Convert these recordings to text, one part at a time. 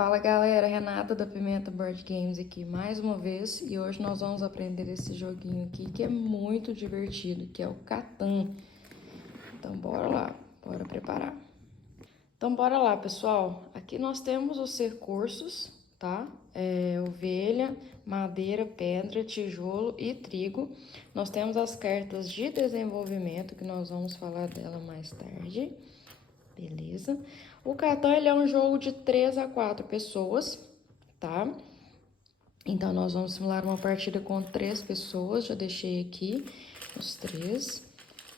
Fala galera, Renata da Pimenta Board Games aqui mais uma vez e hoje nós vamos aprender esse joguinho aqui que é muito divertido, que é o Catan. Então bora lá, bora preparar. Então bora lá pessoal, aqui nós temos os recursos, tá? Ovelha, madeira, pedra, tijolo e trigo. Nós temos as cartas de desenvolvimento que nós vamos falar dela mais tarde. Beleza? O Catan, ele é um jogo de 3 a 4 pessoas, tá? Então, nós vamos simular uma partida com 3 pessoas, já deixei aqui os 3.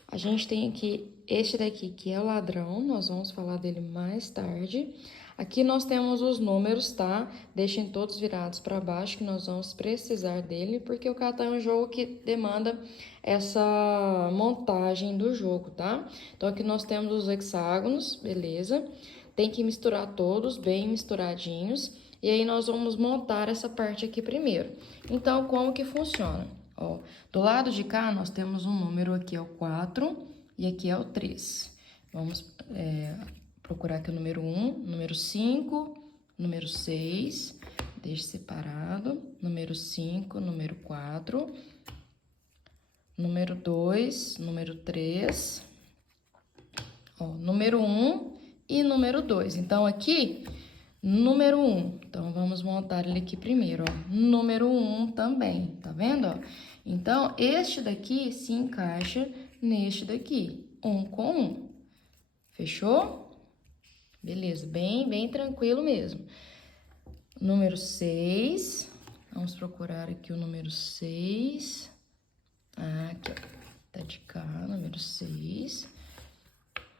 A gente tem aqui este daqui, que é o ladrão, nós vamos falar dele mais tarde. Aqui nós temos os números, tá? Deixem todos virados para baixo, que nós vamos precisar dele, porque o Catan é um jogo que demanda essa montagem do jogo, tá? Então, aqui nós temos os hexágonos, beleza? Tem que misturar todos, bem misturadinhos. E aí, nós vamos montar essa parte aqui primeiro. Então, como que funciona? Ó, do lado de cá, nós temos um número, aqui é o 4 e aqui é o 3. Vamos procurar aqui o número 1, número 5, número 6, deixe separado, número 5, número 4, número 2, número 3, ó, número 1 e número 2. Então, aqui, número 1. Então, vamos montar ele aqui primeiro, ó. Número 1 também, tá vendo, ó? Então, este daqui se encaixa neste daqui, 1 com 1. Fechou? Beleza, bem tranquilo mesmo. Número 6. Vamos procurar aqui o número 6. Aqui, ó. Tá de cá, número 6.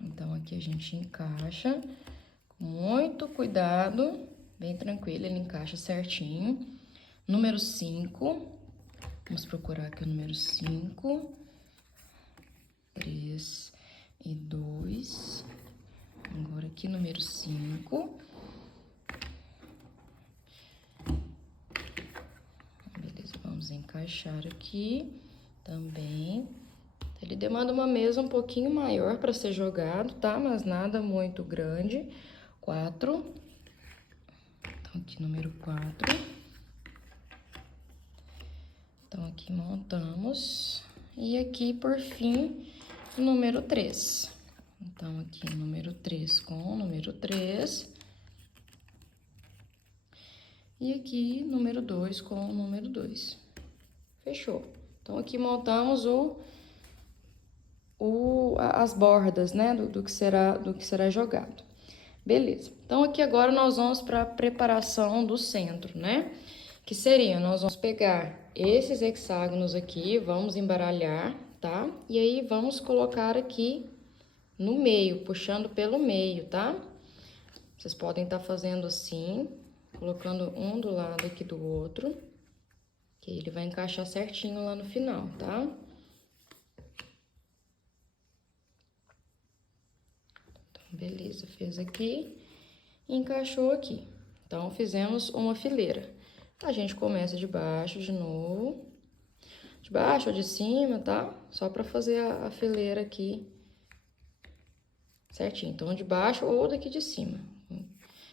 Então, aqui a gente encaixa com muito cuidado, bem tranquilo, ele encaixa certinho. Número 5. Vamos procurar aqui o número 5. 3 e 2. Agora aqui, número 5. Beleza, vamos encaixar aqui também. Ele demanda uma mesa um pouquinho maior para ser jogado, tá? Mas nada muito grande. 4. Então, aqui, número 4. Então, aqui montamos. E aqui, por fim, número 3. Então, aqui, número 3 com número 3. E aqui, número 2 com o número 2. Fechou. Então, aqui montamos as bordas, né, do que será jogado. Beleza. Então, aqui agora nós vamos para a preparação do centro, né? Que seria, nós vamos pegar esses hexágonos aqui, vamos embaralhar, tá? E aí, vamos colocar aqui no meio, puxando pelo meio, tá? Vocês podem estar fazendo assim, colocando um do lado aqui do outro, que ele vai encaixar certinho lá no final, tá? Então, beleza, fez aqui, encaixou aqui. Então, fizemos uma fileira. A gente começa de baixo de novo, de baixo ou de cima, tá? Só pra fazer a fileira aqui certinho. Então, de baixo ou daqui de cima,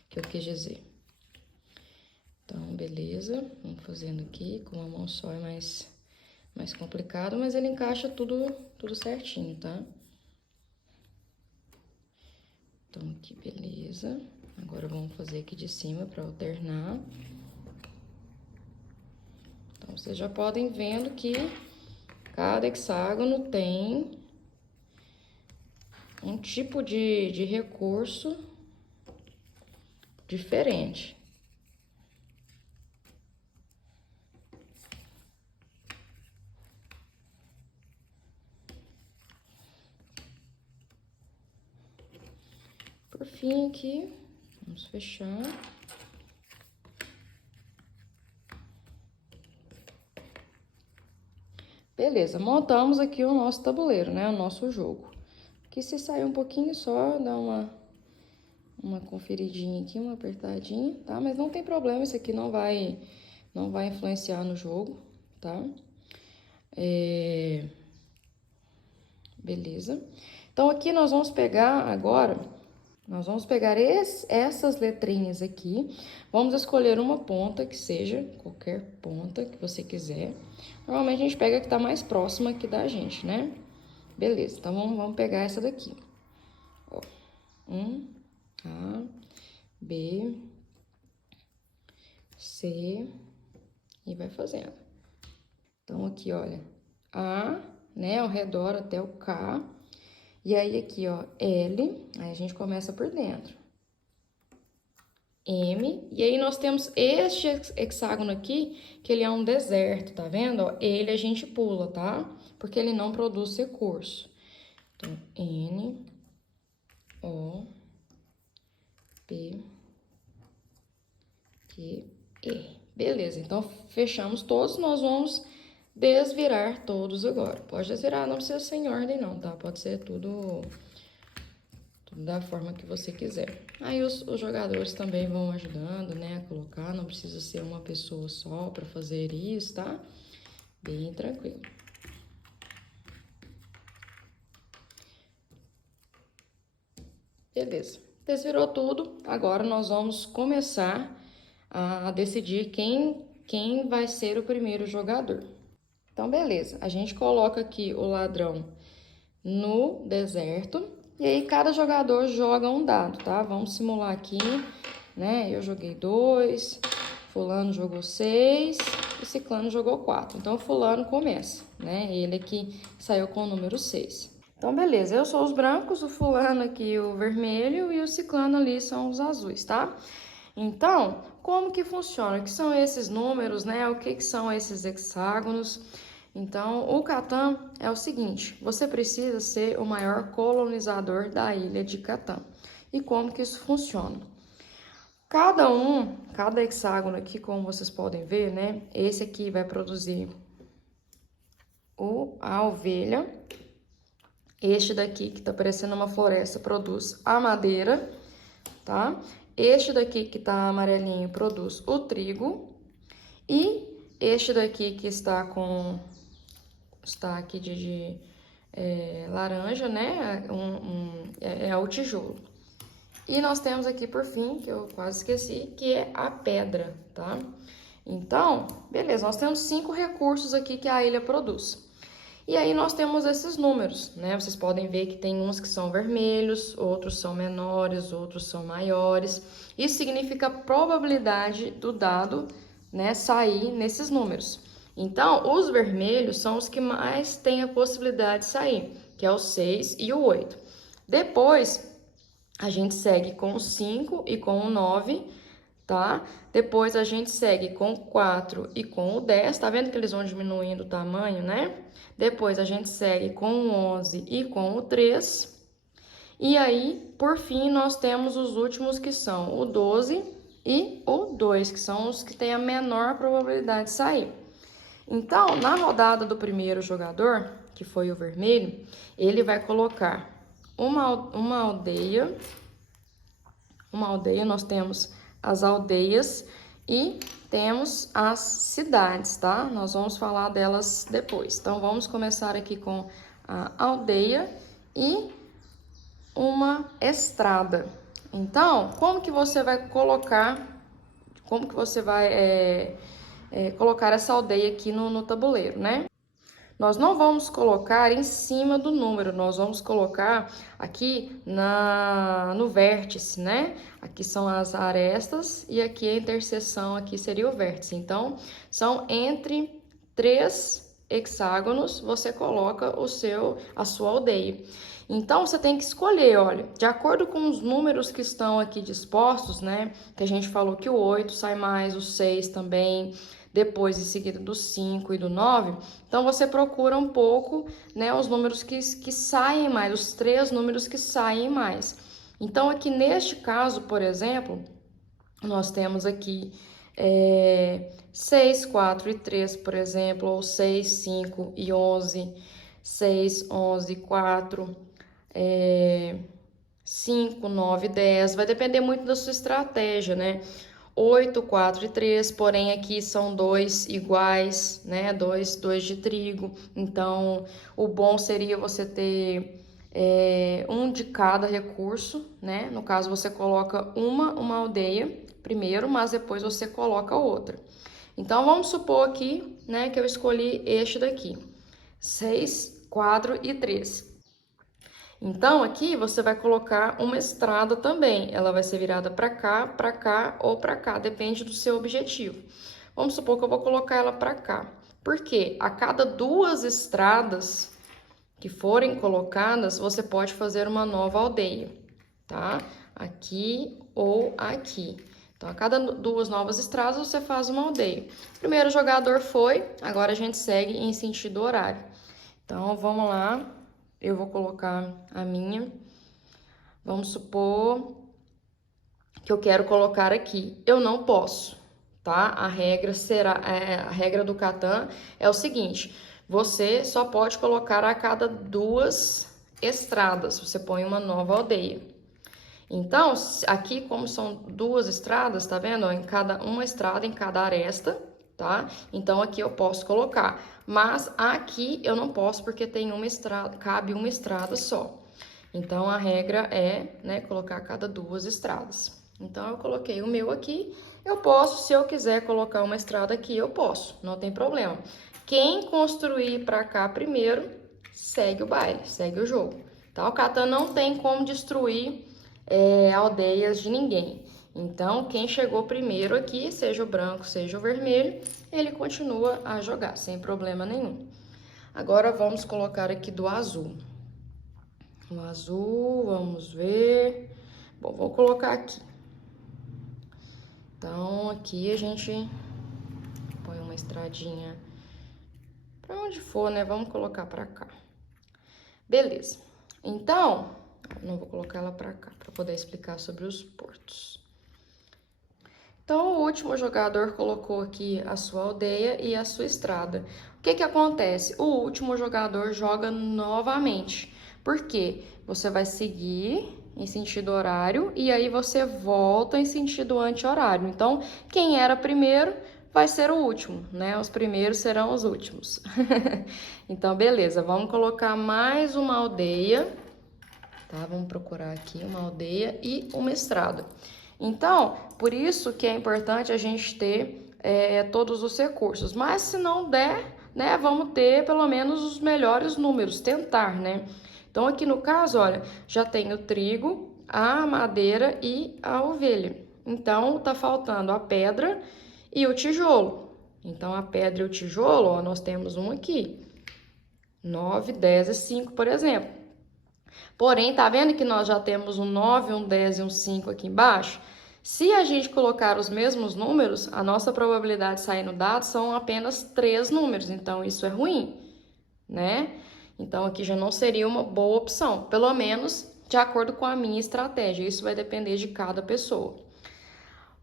que eu quis dizer. Então, beleza. Vamos fazendo aqui, com uma mão só é mais complicado, mas ele encaixa tudo certinho, tá? Então, aqui, beleza. Agora, vamos fazer aqui de cima pra alternar. Então, vocês já podem vendo que cada hexágono tem um tipo de recurso diferente. Por fim, aqui, vamos fechar. Beleza, montamos aqui o nosso tabuleiro, né? O nosso jogo. Aqui, se sair um pouquinho, só dá uma conferidinha aqui, uma apertadinha, tá? Mas não tem problema, isso aqui não vai influenciar no jogo, tá? Beleza. Então, aqui nós vamos pegar agora, Nós vamos pegar essas letrinhas aqui, vamos escolher uma ponta que seja qualquer ponta que você quiser. Normalmente a gente pega a que tá mais próxima aqui da gente, né? Beleza, então vamos pegar essa daqui. Ó, A, B, C, e vai fazendo. Então, aqui, olha, A, né, ao redor até o K. E aí, aqui, ó, L, aí a gente começa por dentro. M, e aí nós temos este hexágono aqui, que ele é um deserto, tá vendo? Ó, ele a gente pula, tá? Porque ele não produz recurso. Então, N, O, P, Q, E. Beleza, então fechamos todos, nós vamos desvirar todos agora. Pode desvirar, não precisa ser em ordem não, tá? Pode ser tudo da forma que você quiser. Aí os jogadores também vão ajudando, né, a colocar, não precisa ser uma pessoa só para fazer isso, tá? Bem tranquilo. Beleza, desvirou tudo, agora nós vamos começar a decidir quem vai ser o primeiro jogador. Então, beleza, a gente coloca aqui o ladrão no deserto e aí cada jogador joga um dado, tá? Vamos simular aqui, né? Eu joguei 2, fulano jogou 6 e ciclano jogou 4. Então, fulano começa, né? Ele aqui saiu com o número 6. Então, beleza, eu sou os brancos, o fulano aqui o vermelho e o ciclano ali são os azuis, tá? Então, como que funciona? O que são esses números, né? O que são esses hexágonos? Então, o Catan é o seguinte, você precisa ser o maior colonizador da ilha de Catan. E como que isso funciona? Cada hexágono aqui, como vocês podem ver, né? Esse aqui vai produzir a ovelha. Este daqui, que tá parecendo uma floresta, produz a madeira, tá? Este daqui, que tá amarelinho, produz o trigo. E este daqui, que está aqui de laranja, né? É o tijolo. E nós temos aqui, por fim, que eu quase esqueci, que é a pedra, tá? Então, beleza, nós temos 5 recursos aqui que a ilha produz. E aí nós temos esses números, né? Vocês podem ver que tem uns que são vermelhos, outros são menores, outros são maiores. Isso significa a probabilidade do dado, né, sair nesses números. Então, os vermelhos são os que mais têm a possibilidade de sair, que é o 6 e o 8. Depois, a gente segue com o 5 e com o 9, tá? Depois, a gente segue com o 4 e com o 10. Tá vendo que eles vão diminuindo o tamanho, né? Depois, a gente segue com o 11 e com o 3. E aí, por fim, nós temos os últimos que são o 12 e o 2, que são os que têm a menor probabilidade de sair. Então, na rodada do primeiro jogador, que foi o vermelho, ele vai colocar uma aldeia. Uma aldeia, nós temos as aldeias e temos as cidades, tá? Nós vamos falar delas depois. Então, vamos começar aqui com a aldeia e uma estrada. Então, como que você vai colocar colocar essa aldeia aqui no tabuleiro, né? Nós não vamos colocar em cima do número, nós vamos colocar aqui no vértice, né? Aqui são as arestas e aqui a interseção aqui seria o vértice. Então, são entre 3 hexágonos, você coloca a sua aldeia. Então, você tem que escolher, olha, de acordo com os números que estão aqui dispostos, né? Que a gente falou que o 8 sai mais, o 6 também, depois em seguida do 5 e do 9. Então, você procura um pouco, né, os números que saem mais, os 3 números que saem mais. Então, aqui neste caso, por exemplo, nós temos aqui 6, 4 e 3, por exemplo, ou 6, 5 e 11, 6, 11, 4, 5, 9, 10, vai depender muito da sua estratégia, né? 8, 4 e 3, porém aqui são 2 iguais, né? 2 de trigo, então o bom seria você ter um de cada recurso, né? No caso, você coloca uma aldeia primeiro, mas depois você coloca outra. Então, vamos supor aqui, né, que eu escolhi este daqui. 6, 4 e 3. Então, aqui você vai colocar uma estrada também. Ela vai ser virada para cá ou para cá, depende do seu objetivo. Vamos supor que eu vou colocar ela para cá. Por quê? A cada 2 estradas que forem colocadas, você pode fazer uma nova aldeia, tá? Aqui ou aqui. Então, a cada 2 novas estradas, você faz uma aldeia. Primeiro jogador foi, agora a gente segue em sentido horário. Então, vamos lá. Eu vou colocar a minha. Vamos supor que eu quero colocar aqui. Eu não posso, tá? A regra do Catan é o seguinte: você só pode colocar a cada 2 estradas. Você põe uma nova aldeia. Então, aqui, como são 2 estradas, tá vendo? Uma estrada em cada aresta, tá? Então, aqui eu posso colocar. Mas aqui eu não posso porque tem uma estrada, cabe uma estrada só. Então, a regra é, né, colocar a cada 2 estradas. Então, eu coloquei o meu aqui. Eu posso, se eu quiser colocar uma estrada aqui, eu posso, não tem problema. Quem construir para cá primeiro, segue o baile, segue o jogo. Tá? O Catan não tem como destruir aldeias de ninguém. Então, quem chegou primeiro aqui, seja o branco, seja o vermelho, ele continua a jogar, sem problema nenhum. Agora, vamos colocar aqui do azul. O azul, vamos ver. Bom, vou colocar aqui. Então, aqui a gente põe uma estradinha pra onde for, né? Vamos colocar pra cá. Beleza. Então, não vou colocar ela pra cá, pra poder explicar sobre os portos. Então, o último jogador colocou aqui a sua aldeia e a sua estrada. O que que acontece? O último jogador joga novamente. Por quê? Você vai seguir em sentido horário e aí você volta em sentido anti-horário. Então, quem era primeiro vai ser o último, né? Os primeiros serão os últimos. Então, beleza. Vamos colocar mais uma aldeia, tá? Vamos procurar aqui uma aldeia e uma estrada. Então, por isso que é importante a gente ter todos os recursos. Mas se não der, né, vamos ter pelo menos os melhores números, tentar, né? Então, aqui no caso, olha, já tem o trigo, a madeira e a ovelha. Então, tá faltando a pedra e o tijolo. Então, a pedra e o tijolo, ó, nós temos um aqui. 9, 10 e 5, por exemplo. Porém, tá vendo que nós já temos um 9, um 10 e um 5 aqui embaixo? Se a gente colocar os mesmos números, a nossa probabilidade de sair no dado são apenas 3 números. Então, isso é ruim, né? Então, aqui já não seria uma boa opção, pelo menos de acordo com a minha estratégia. Isso vai depender de cada pessoa.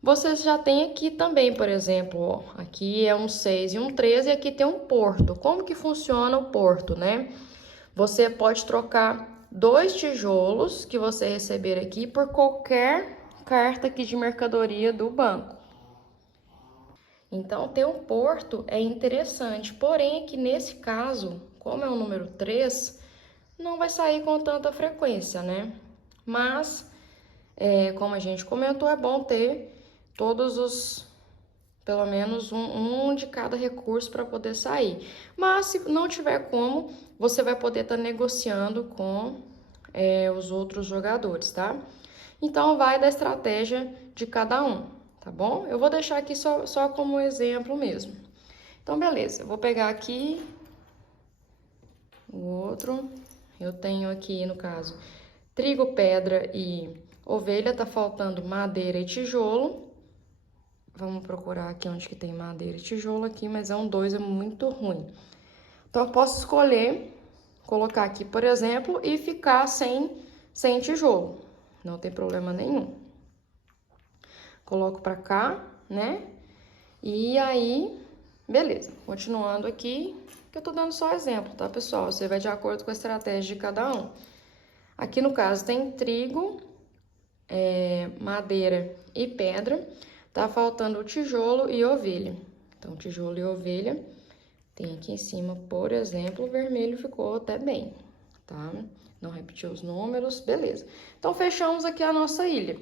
Vocês já tem aqui também, por exemplo, ó, aqui é um 6 e um 13 e aqui tem um porto. Como que funciona o porto, né? Você pode trocar 2 tijolos que você receber aqui por qualquer carta aqui de mercadoria do banco. Então, ter um porto é interessante, porém aqui nesse caso, como é o número 3, não vai sair com tanta frequência, né? Mas, como a gente comentou, é bom ter todos os, pelo menos um de cada recurso para poder sair. Mas, se não tiver como, você vai poder estar negociando com os outros jogadores, tá? Então, vai da estratégia de cada um, tá bom? Eu vou deixar aqui só como exemplo mesmo. Então, beleza. Eu vou pegar aqui o outro. Eu tenho aqui, no caso, trigo, pedra e ovelha. Tá faltando madeira e tijolo. Vamos procurar aqui onde que tem madeira e tijolo aqui, mas é um 2, é muito ruim. Então, eu posso escolher colocar aqui, por exemplo, e ficar sem tijolo. Não tem problema nenhum. Coloco pra cá, né? E aí, beleza. Continuando aqui, que eu tô dando só exemplo, tá, pessoal? Você vai de acordo com a estratégia de cada um. Aqui, no caso, tem trigo, madeira e pedra. Tá faltando o tijolo e ovelha. Então, tijolo e ovelha. Tem aqui em cima, por exemplo, o vermelho ficou até bem, tá? Não repetiu os números, beleza. Então, fechamos aqui a nossa ilha.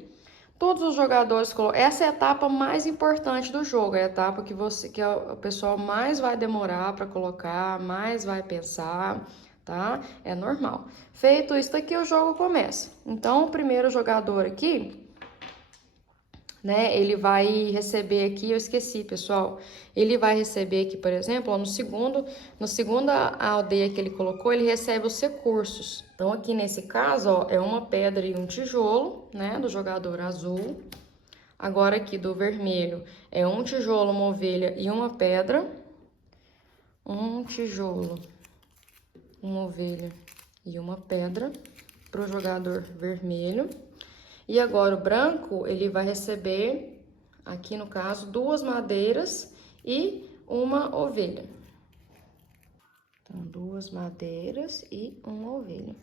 Todos os jogadores... Essa é a etapa mais importante do jogo. É a etapa que o pessoal mais vai demorar para colocar, mais vai pensar, tá? É normal. Feito isso aqui, o jogo começa. Então, o primeiro jogador aqui... né, ele vai receber aqui, eu esqueci, pessoal, ele vai receber aqui, por exemplo, ó, no segunda aldeia que ele colocou, ele recebe os recursos. Então, aqui nesse caso, ó, é uma pedra e um tijolo, né, do jogador azul. Agora aqui do vermelho é um tijolo, uma ovelha e uma pedra. Um tijolo, uma ovelha e uma pedra para o jogador vermelho. E agora o branco, ele vai receber, aqui no caso, 2 madeiras e uma ovelha. Então, 2 madeiras e uma ovelha.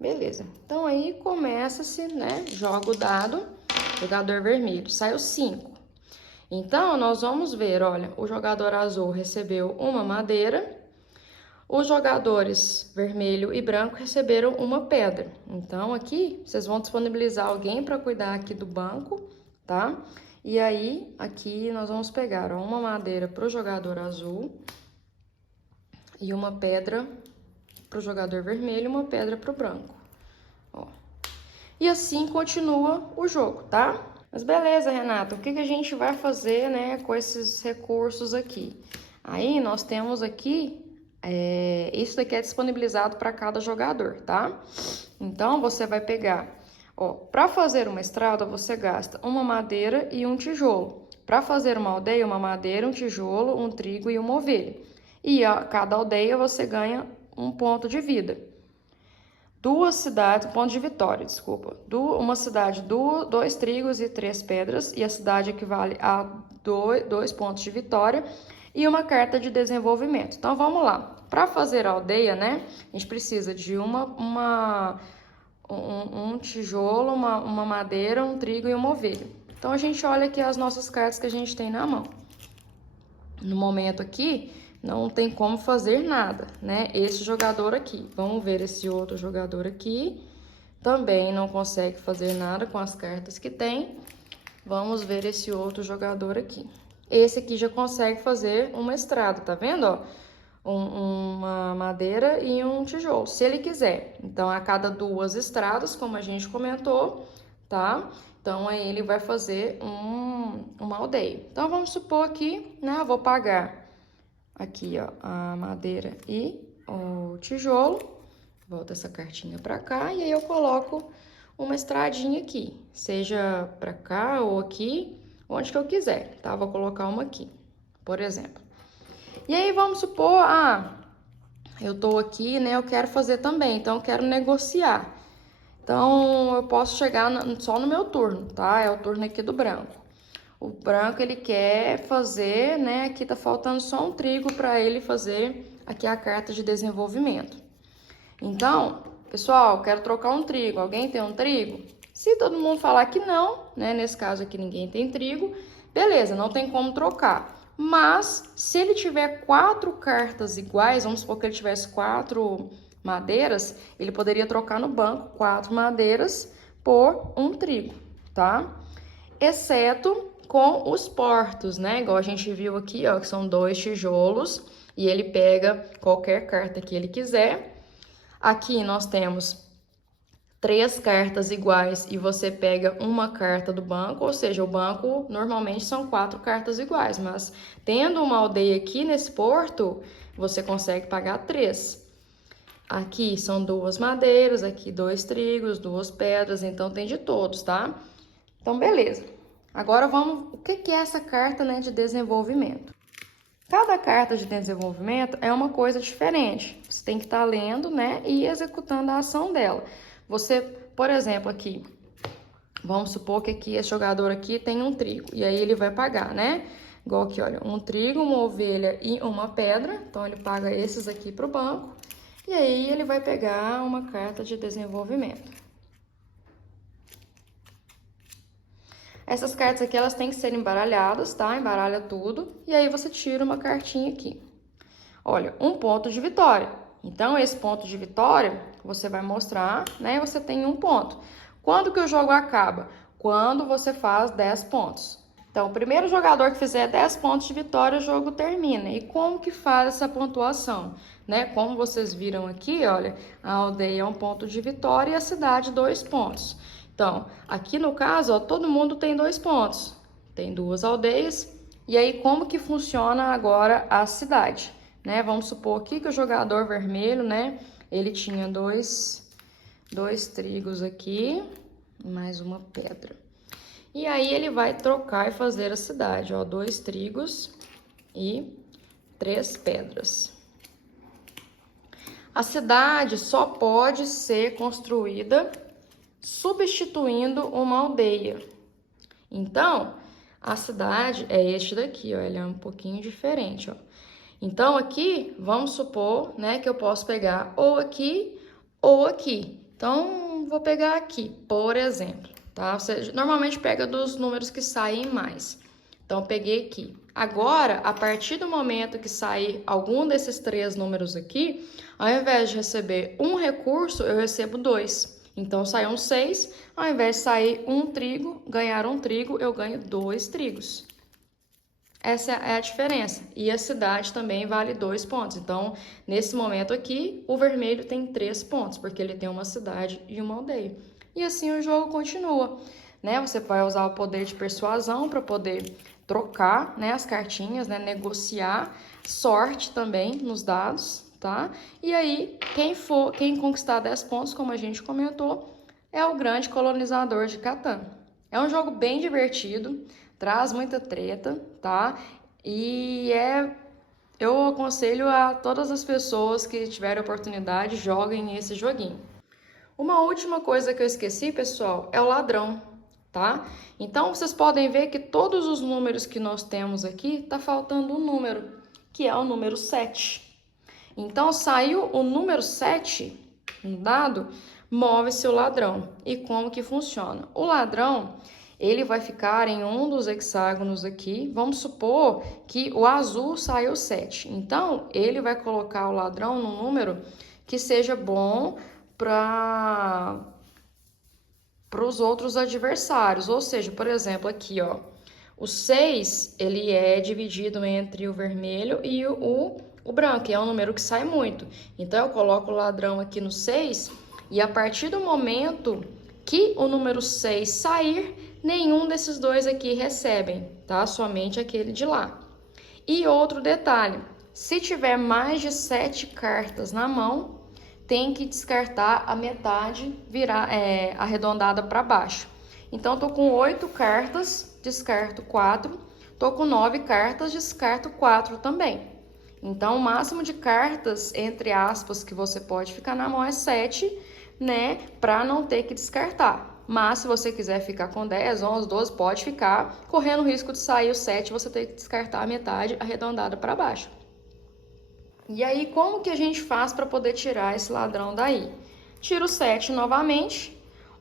Beleza. Então, aí começa-se, né? Joga o dado, jogador vermelho, saiu 5. Então, nós vamos ver, olha, o jogador azul recebeu uma madeira. Os jogadores vermelho e branco receberam uma pedra. Então, aqui, vocês vão disponibilizar alguém para cuidar aqui do banco, tá? E aí, aqui, nós vamos pegar, ó, uma madeira para o jogador azul e uma pedra para o jogador vermelho e uma pedra para o branco, ó. E assim continua o jogo, tá? Mas beleza, Renata, o que a gente vai fazer, né, com esses recursos aqui? Aí, nós temos aqui... isso daqui é disponibilizado para cada jogador, tá? Então, você vai pegar, ó, para fazer uma estrada, você gasta uma madeira e um tijolo. Para fazer uma aldeia, uma madeira, um tijolo, um trigo e uma ovelha. E a cada aldeia você ganha um ponto de vida. 2 cidades, ponto de vitória, desculpa. Uma cidade, 2 trigos e 3 pedras, e a cidade equivale a 2 pontos de vitória. E uma carta de desenvolvimento. Então, vamos lá. Para fazer a aldeia, né, a gente precisa de um tijolo, uma madeira, um trigo e uma ovelha. Então, a gente olha aqui as nossas cartas que a gente tem na mão. No momento aqui, não tem como fazer nada, né? Esse jogador aqui. Vamos ver esse outro jogador aqui. Também não consegue fazer nada com as cartas que tem. Vamos ver esse outro jogador aqui. Esse aqui já consegue fazer uma estrada, tá vendo, ó? Uma madeira e um tijolo, se ele quiser. Então, a cada 2 estradas, como a gente comentou, tá? Então, aí ele vai fazer uma aldeia. Então, vamos supor aqui, né? Eu vou pagar aqui, ó, a madeira e o tijolo. Volta essa cartinha pra cá e aí eu coloco uma estradinha aqui. Seja pra cá ou aqui, onde que eu quiser, tá? Vou colocar uma aqui, por exemplo. E aí, vamos supor, eu tô aqui, né? Eu quero fazer também, então eu quero negociar. Então, eu posso chegar só no meu turno, tá? É o turno aqui do branco. O branco, ele quer fazer, né? Aqui tá faltando só um trigo para ele fazer aqui a carta de desenvolvimento. Então, pessoal, quero trocar um trigo. Alguém tem um trigo? Se todo mundo falar que não, né? Nesse caso aqui ninguém tem trigo, beleza, não tem como trocar. Mas, se ele tiver 4 cartas iguais, vamos supor que ele tivesse 4 madeiras, ele poderia trocar no banco 4 madeiras por um trigo, tá? Exceto com os portos, né? Igual a gente viu aqui, ó, que são 2 tijolos e ele pega qualquer carta que ele quiser. Aqui nós temos 3 cartas iguais e você pega uma carta do banco, ou seja, o banco normalmente são 4 cartas iguais, mas tendo uma aldeia aqui nesse porto, você consegue pagar 3. Aqui são 2 madeiras, aqui 2 trigos, 2 pedras, então tem de todos, tá? Então, beleza. Agora vamos, o que é essa carta, né, de desenvolvimento? Cada carta de desenvolvimento é uma coisa diferente. Você tem que estar lendo, né, e executando a ação dela. Você, por exemplo, aqui, vamos supor que aqui esse jogador aqui tem um trigo, e aí ele vai pagar, né? Igual aqui, olha, um trigo, uma ovelha e uma pedra. Então, ele paga esses aqui para o banco, e aí ele vai pegar uma carta de desenvolvimento. Essas cartas aqui, elas têm que ser embaralhadas, tá? Embaralha tudo, e aí você tira uma cartinha aqui. Olha, um ponto de vitória. Então, esse ponto de vitória, você vai mostrar, né? Você tem 1 ponto. Quando que o jogo acaba? Quando você faz 10 pontos. Então, o primeiro jogador que fizer 10 pontos de vitória, o jogo termina. E como que faz essa pontuação? Né? Como vocês viram aqui, olha, a aldeia é 1 ponto de vitória e a cidade 2 pontos. Então, aqui no caso, ó, todo mundo tem 2 pontos. Tem 2 aldeias. E aí, como que funciona agora a cidade? Né? Vamos supor aqui que o jogador vermelho, né? Ele tinha dois trigos aqui, mais uma pedra. E aí ele vai trocar e fazer a cidade, ó, 2 trigos e 3 pedras. A cidade só pode ser construída substituindo uma aldeia. Então, a cidade é este daqui, ó, ele é um pouquinho diferente, ó. Então, aqui, vamos supor, né, que eu posso pegar ou aqui ou aqui. Então, vou pegar aqui, por exemplo, tá? Você normalmente pega dos números que saem mais. Então, peguei aqui. Agora, a partir do momento que sair algum desses 3 números aqui, ao invés de receber 1 recurso, eu recebo 2. Então, saiu um 6, ao invés de sair 1 trigo, ganhar 1 trigo, eu ganho 2 trigos. Essa é a diferença. E a cidade também vale 2 pontos. Então, nesse momento aqui, o vermelho tem 3 pontos, porque ele tem uma cidade e uma aldeia. E assim o jogo continua, né? Você vai usar o poder de persuasão para poder trocar, né, as cartinhas, né, negociar, sorte também nos dados, tá? E aí, quem conquistar 10 pontos, como a gente comentou, é o grande colonizador de Catan. É um jogo bem divertido, traz muita treta, tá? E eu aconselho a todas as pessoas que tiverem oportunidade, joguem esse joguinho. Uma última coisa que eu esqueci, pessoal, é o ladrão, tá? Então, vocês podem ver que todos os números que nós temos aqui, tá faltando um número, que é o número 7. Então, saiu o número 7 no dado, move-se o ladrão. E como que funciona? O ladrão, ele vai ficar em um dos hexágonos aqui. Vamos supor que o azul saiu 7. Então, ele vai colocar o ladrão num número que seja bom para os outros adversários. Ou seja, por exemplo, aqui, ó, o 6, ele é dividido entre o vermelho e o branco, que é um número que sai muito. Então, eu coloco o ladrão aqui no 6 e a partir do momento que o número 6 sair, nenhum desses dois aqui recebem, tá? Somente aquele de lá. E outro detalhe, se tiver mais de 7 cartas na mão, tem que descartar a metade arredondada para baixo. Então, tô com 8 cartas, descarto 4. Tô com 9 cartas, descarto 4 também. Então, o máximo de cartas, entre aspas, que você pode ficar na mão é 7, né? Para não ter que descartar. Mas, se você quiser ficar com 10, 11, 12, pode ficar. Correndo o risco de sair o 7, você tem que descartar a metade arredondada para baixo. E aí, como que a gente faz para poder tirar esse ladrão daí? Tira o 7 novamente,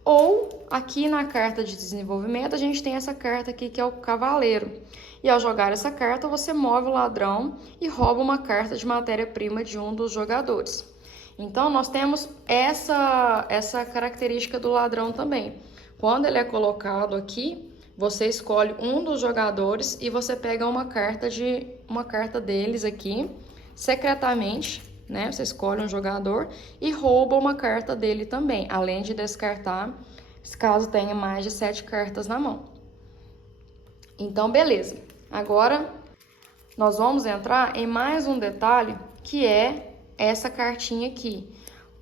ou aqui na carta de desenvolvimento, a gente tem essa carta aqui que é o cavaleiro. E ao jogar essa carta, você move o ladrão e rouba uma carta de matéria-prima de um dos jogadores. Então, nós temos essa característica do ladrão também. Quando ele é colocado aqui, você escolhe um dos jogadores e você pega uma carta deles aqui, secretamente, né? Você escolhe um jogador e rouba uma carta dele também, além de descartar, caso tenha mais de 7 cartas na mão. Então, beleza. Agora, nós vamos entrar em mais um detalhe, que é essa cartinha aqui.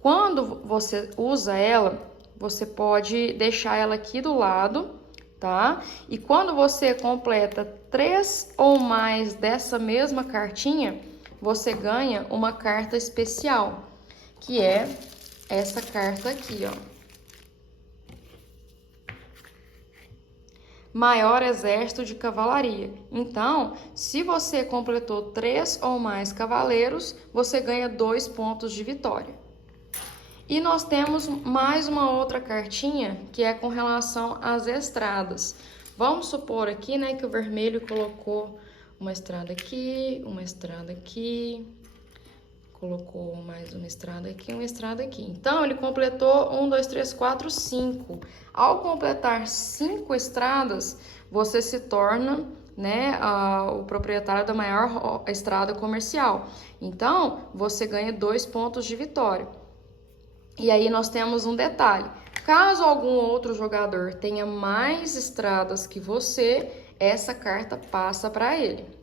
Quando você usa ela, você pode deixar ela aqui do lado, tá? E quando você completa 3 ou mais dessa mesma cartinha, você ganha uma carta especial, que é essa carta aqui, ó. Maior exército de cavalaria. Então, se você completou 3 ou mais cavaleiros, você ganha 2 pontos de vitória. E nós temos mais uma outra cartinha, que é com relação às estradas. Vamos supor aqui, né, que o vermelho colocou uma estrada aqui, colocou mais uma estrada aqui, uma estrada aqui. Então, ele completou 1, 2, 3, 4, 5. Ao completar 5 estradas, você se torna, né, o proprietário da maior estrada comercial. Então, você ganha 2 pontos de vitória. E aí nós temos um detalhe. Caso algum outro jogador tenha mais estradas que você, essa carta passa para ele.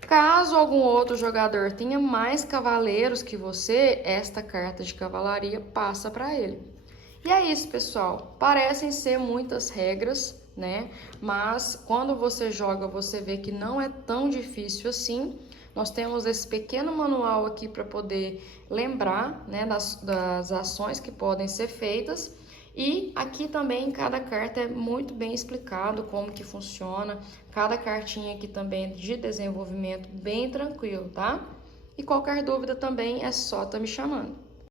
Caso algum outro jogador tenha mais cavaleiros que você, esta carta de cavalaria passa para ele. E é isso, pessoal. Parecem ser muitas regras, né? Mas quando você joga, você vê que não é tão difícil assim. Nós temos esse pequeno manual aqui para poder lembrar, né, das ações que podem ser feitas. E aqui também cada carta é muito bem explicado como que funciona. Cada cartinha aqui também é de desenvolvimento bem tranquilo, tá? E qualquer dúvida também é só tá me chamando.